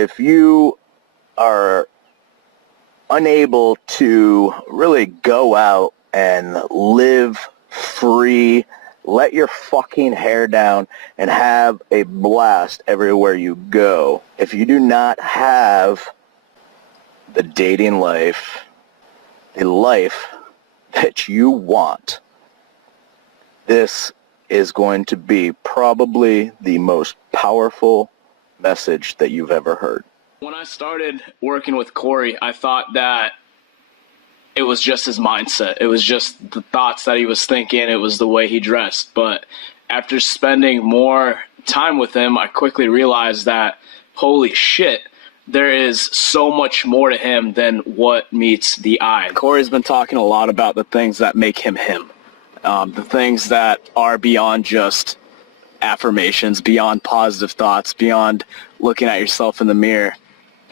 if you are unable to really go out and live free, let your fucking hair down, and have a blast everywhere you go, if you do not have the dating life, the life that you want, this is going to be probably the most powerful message that you've ever heard. When I started working with Corey, I thought that it was just his mindset. It was just the thoughts that he was thinking. It was the way he dressed. But after spending more time with him, I quickly realized that, holy shit, there is so much more to him than what meets the eye. Corey's been talking a lot about the things that make him him. The things that are beyond just affirmations, beyond positive thoughts, beyond looking at yourself in the mirror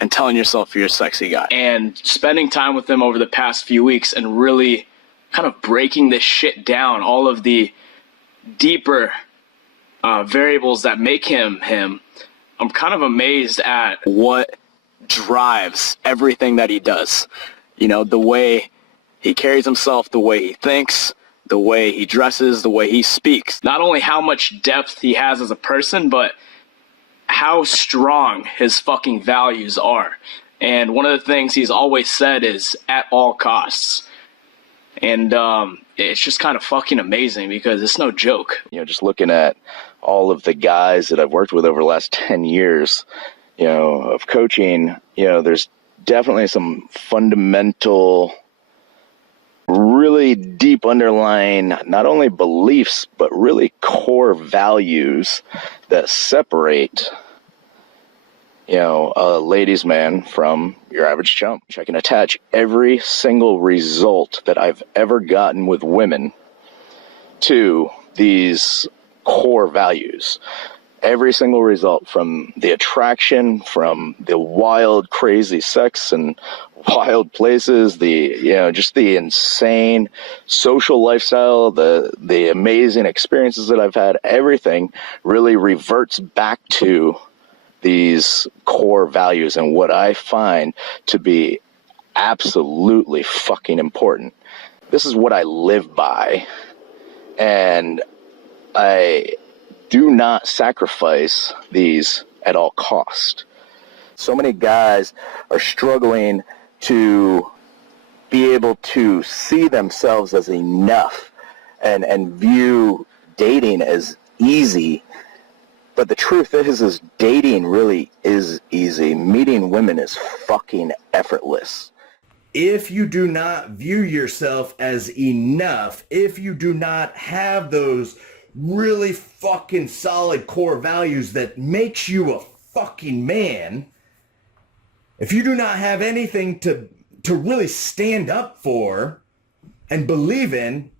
and telling yourself you're a sexy guy. And spending time with him over the past few weeks and really kind of breaking this shit down, all of the deeper variables that make him him, I'm kind of amazed at what drives everything that he does. You know, the way he carries himself, the way he thinks, the way he dresses, the way he speaks. Not only how much depth he has as a person, but how strong his fucking values are. And one of the things he's always said is at all costs. And it's just kind of fucking amazing because it's no joke. You know, just looking at all of the guys that I've worked with over the last 10 years, you know, of coaching, you know, there's definitely some fundamental, really deep underlying, not only beliefs, but really core values that separate, you know, a ladies' man from your average chump. I can attach every single result that I've ever gotten with women to these core values. Every single result, from the attraction, from the wild, crazy sex and wild places, just the insane social lifestyle, the amazing experiences that I've had, everything really reverts back to these core values and what I find to be absolutely fucking important. This is what I live by, and I do not sacrifice these at all cost. So many guys are struggling to be able to see themselves as enough and view dating as easy. But the truth is dating really is easy. Meeting women is fucking effortless. If you do not view yourself as enough, if you do not have those really fucking solid core values that makes you a fucking man, if you do not have anything to really stand up for and believe in,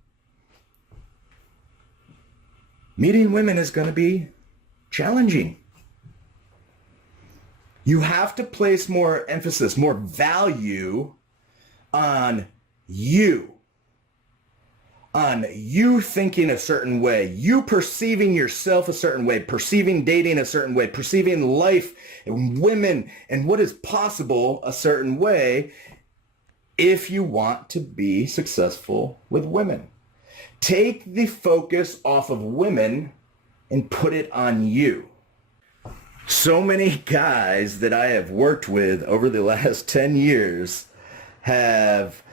meeting women is going to be challenging. You have to place more emphasis, more value on you thinking a certain way, you perceiving yourself a certain way, perceiving dating a certain way, perceiving life and women and what is possible a certain way if you want to be successful with women. Take the focus off of women and put it on you. So many guys that I have worked with over the last 10 years have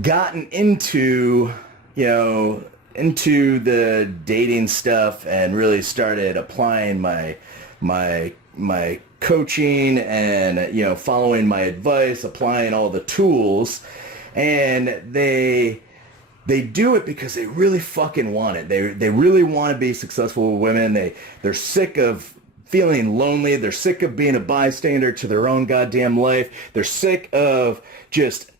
gotten into the dating stuff and really started applying my coaching and, following my advice, applying all the tools, and they do it because they really fucking want it. They really want to be successful with women. They're sick of feeling lonely. They're sick of being a bystander to their own goddamn life. They're sick of just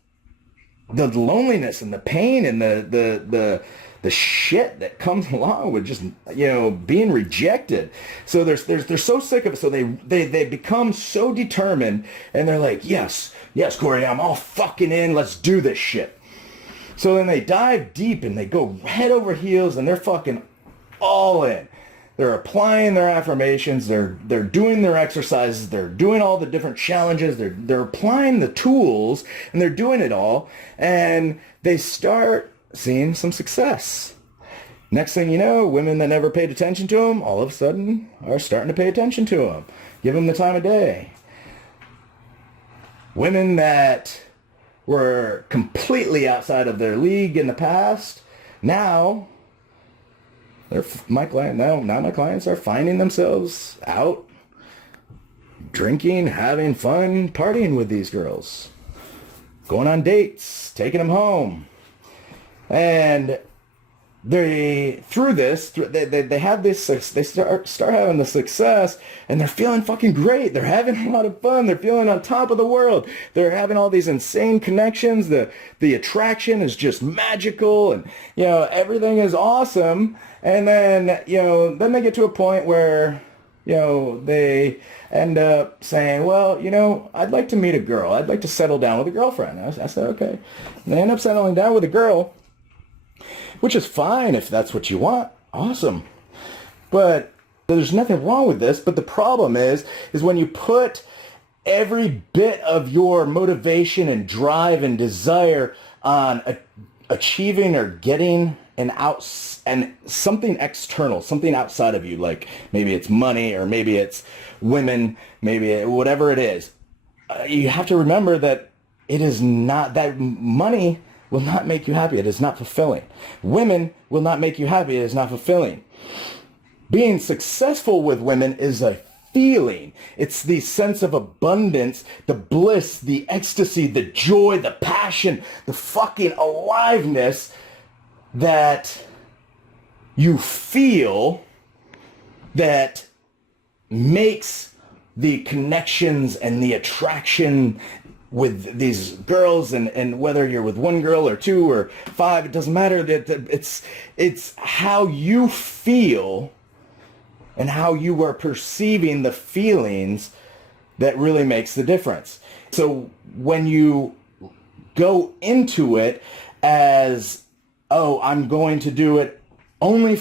the loneliness and the pain and the shit that comes along with just, being rejected. So they're so sick of it. So they become so determined, and they're like, yes, Corey, I'm all fucking in. Let's do this shit. So then they dive deep and they go head over heels and they're fucking all in. they're applying their affirmations, they're doing their exercises, they're doing all the different challenges, they're applying the tools, and they're doing it all, and they start seeing some success. Next thing you know, women that never paid attention to them all of a sudden are starting to pay attention to them. Give them the time of day. Women that were completely outside of their league in the past, now my clients are finding themselves out drinking, having fun, partying with these girls, going on dates, taking them home. And they have this, they start having the success, and they're feeling fucking great. They're having a lot of fun. They're feeling on top of the world. They're having all these insane connections. The attraction is just magical, and everything is awesome. And then then they get to a point where they end up saying, well, I'd like to meet a girl. I'd like to settle down with a girlfriend. I said, okay. And they end up settling down with a girl, which is fine if that's what you want. Awesome. But there's nothing wrong with this. But the problem is when you put every bit of your motivation and drive and desire on achieving or getting something external, something outside of you, like maybe it's money, or maybe it's women, maybe whatever it is, you have to remember that it is not that money will not make you happy. It is not fulfilling. Women will not make you happy. It is not fulfilling. Being successful with women is a feeling. It's the sense of abundance, the bliss, the ecstasy, the joy, the passion, the fucking aliveness that you feel that makes the connections and the attraction with these girls, and whether you're with one girl or two or five, it doesn't matter. That it's how you feel and how you are perceiving the feelings that really makes the difference. So when you go into it as, oh, I'm going to do it only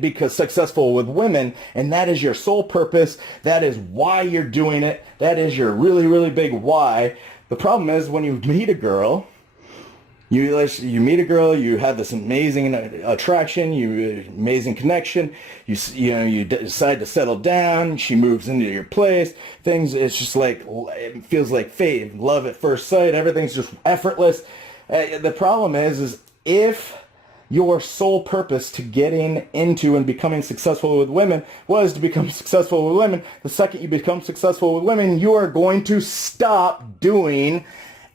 because successful with women, and that is your sole purpose, that is why you're doing it, that is your really, really big why. The problem is when you meet a girl, you have this amazing attraction, amazing connection, you decide to settle down, she moves into your place, it's just like, it feels like fate, love at first sight, everything's just effortless. The problem is if your sole purpose to getting into and becoming successful with women was to become successful with women, the second you become successful with women, you are going to stop doing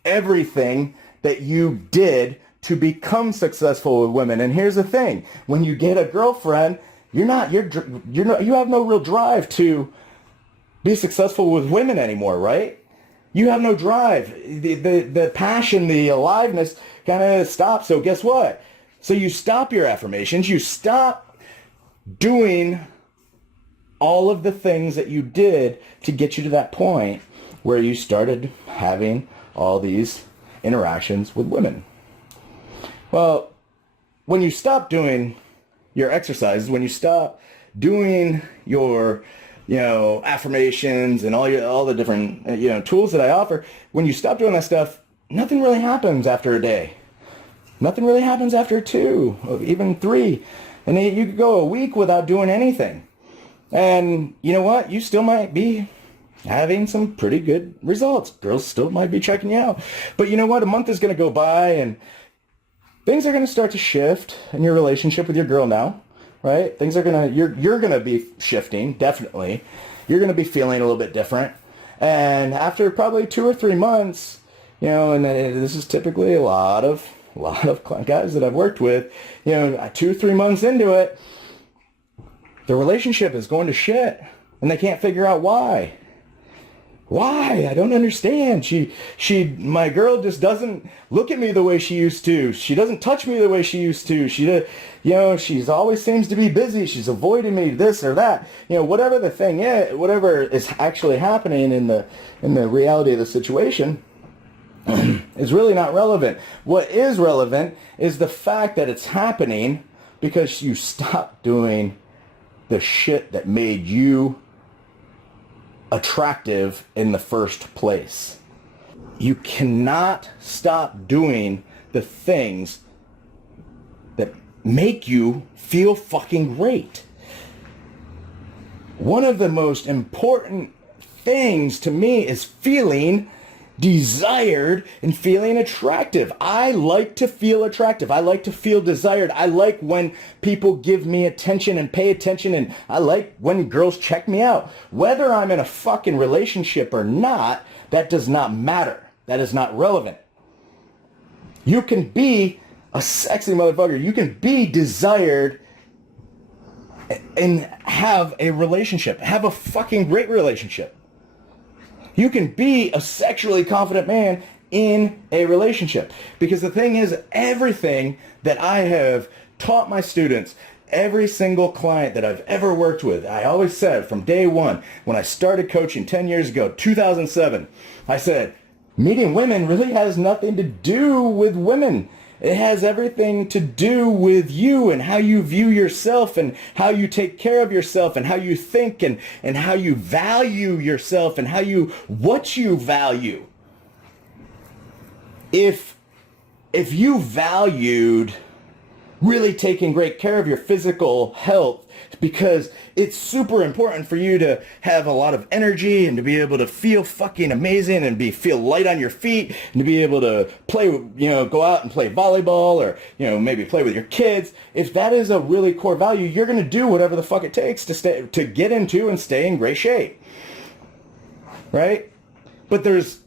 everything that you did to become successful with women. And here's the thing: when you get a girlfriend, you have no real drive to be successful with women anymore, right? You have no drive. The passion, the aliveness kind of stops. So guess what? So you stop your affirmations, you stop doing all of the things that you did to get you to that point where you started having all these interactions with women. Well, when you stop doing your exercises, when you stop doing your affirmations and all the different tools that I offer, when you stop doing that stuff, nothing really happens after a day. Nothing really happens after 2, even 3. And you could go a week without doing anything. And you know what? You still might be having some pretty good results. Girls still might be checking you out. But you know what? A month is going to go by, and things are going to start to shift in your relationship with your girl now, right? Things are going to, you're going to be shifting, definitely. You're going to be feeling a little bit different. And after probably 2 or 3 months, and this is typically a lot of guys that I've worked with, 2 or 3 months into it, the relationship is going to shit, and they can't figure out why. Why? I don't understand. My girl just doesn't look at me the way she used to. She doesn't touch me the way she used to. She's always seems to be busy. She's avoiding me, this or that. Whatever the thing is, whatever is actually happening in the reality of the situation is really not relevant. What is relevant is the fact that it's happening because you stopped doing the shit that made you attractive in the first place. You cannot stop doing the things that make you feel fucking great. One of the most important things to me is feeling desired and feeling attractive. I like to feel attractive. I like to feel desired. I like when people give me attention and pay attention, and I like when girls check me out. Whether I'm in a fucking relationship or not, that does not matter. That is not relevant. You can be a sexy motherfucker. You can be desired and have a relationship. Have a fucking great relationship. You can be a sexually confident man in a relationship. Because the thing is, everything that I have taught my students, every single client that I've ever worked with, I always said from day one, when I started coaching 10 years ago, 2007, I said, meeting women really has nothing to do with women. It has everything to do with you and how you view yourself and how you take care of yourself and how you think and how you value yourself and what you value. If you valued really taking great care of your physical health, because it's super important for you to have a lot of energy and to be able to feel fucking amazing and feel light on your feet and to be able to play, go out and play volleyball or, maybe play with your kids. If that is a really core value, you're going to do whatever the fuck it takes to get into and stay in great shape. Right? But there's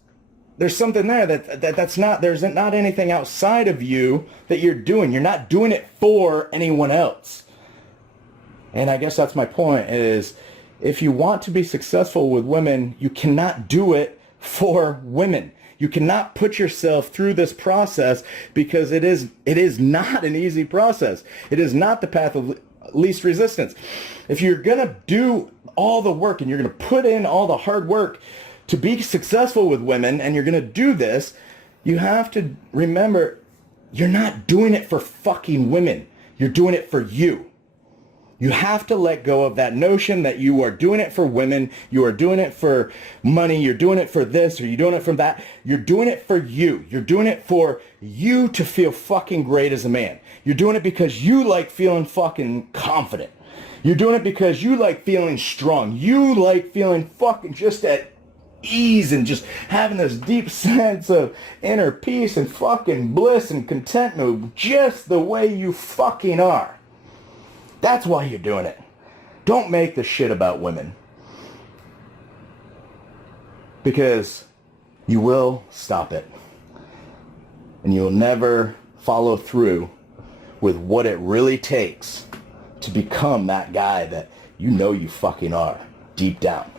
something there that's not, there's not anything outside of you that you're doing. You're not doing it for anyone else. And I guess that's my point, is if you want to be successful with women, you cannot do it for women. You cannot put yourself through this process because it is not an easy process. It is not the path of least resistance. If you're going to do all the work and you're going to put in all the hard work to be successful with women, and you're going to do this, you have to remember, you're not doing it for fucking women. You're doing it for you. You have to let go of that notion that you are doing it for women, you are doing it for money, you're doing it for this, or you're doing it for that. You're doing it for you. You're doing it for you to feel fucking great as a man. You're doing it because you like feeling fucking confident. You're doing it because you like feeling strong. You like feeling fucking just at ease and just having this deep sense of inner peace and fucking bliss and contentment just the way you fucking are. That's why you're doing it. Don't make the shit about women. Because you will stop it. And you'll never follow through with what it really takes to become that guy that you know you fucking are deep down.